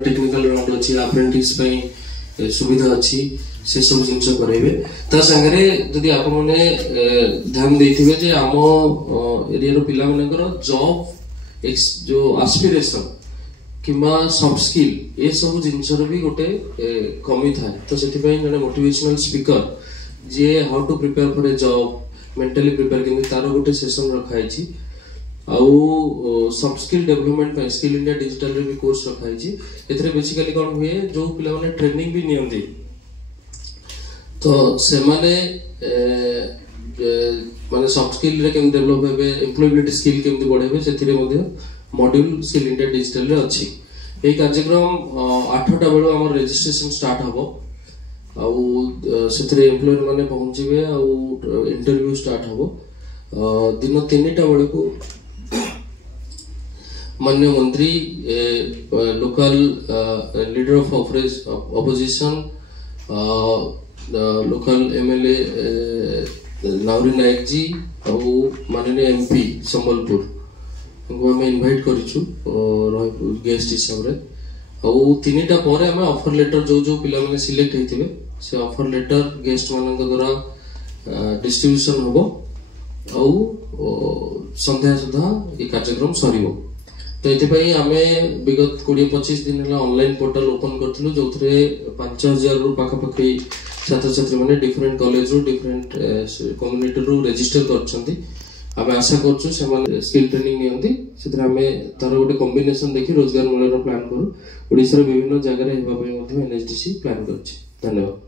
Technical round अच्छी apprentice सुविधा अच्छी से सब जिनस करेंगे ता संगे जदि आप मैंने ध्यान देथिबे जे आम एरिया पिला मानकर जॉब जो एस्पिरेशन किंबा सॉफ्ट स्किल ये सब जिनसर भी गोटे कमी था तो सेथिपई जने मोटिवेशनल स्पीकर जे how to prepare for a job mentally prepare केमि तारो गोटे सेशन रखाई छी आउ सॉफ्ट स्किल डेवलपमेंट पे स्किल इंडिया डिजिटल रे भी कोर्स रखाई छी एथरे बेसिकली कोन हुए जो पिला माने ट्रेनिंग भी नियंती तो से माने माने सॉफ्ट स्किल रे केम डेवलप हेबे एम्प्लॉयबिलिटी स्किल केम बढ़ेबे सेथिरे मध्ये मॉड्यूल स्किल इंडिया डिजिटल रे अछि ए कार्यक्रम 8टा बेलो हमर रजिस्ट्रेशन स्टार्ट हबो आउ सेथिरे एम्प्लॉयर माने पहुंचीबे आउ इंटरव्यू स्टार्ट हबो दिन 3टा बेले को माननीय मंत्री local leader of opposition local MLA Navari Nayak ji और माननीय एमपी संबलपुर उनको हमें इनवाइट करिछु गेस्ट हिसाब रे और 3टा पर हमें ऑफर लेटर जो जो पिला माने सिलेक्ट हेतिबे से ऑफर लेटर गेस्ट मानक द्वारा डिस्ट्रीब्यूशन होबो आउ संध्या सुधा ये कार्यक्रम सरीबो तो ये आमे विगत 20-25 दिन है ऑनलाइन पोर्टल ओपन करथिलु जोथरे 5000 रु पाखापाखी छात्र छात्री माने डिफरेंट कॉलेज रु डिफरेंट कम्युनिटी रु रजिस्टर करछंती आमे आशा करछु से माने स्किल ट्रेनिंग नियंती सेतरा हमें तार गोटे कॉम्बिनेशन देखि रोजगार मेला प्लान करू ओडिसा रे विभिन्न जगह रे हेबा पई मध्ये एनएचडीसी प्लान करछि धन्यवाद।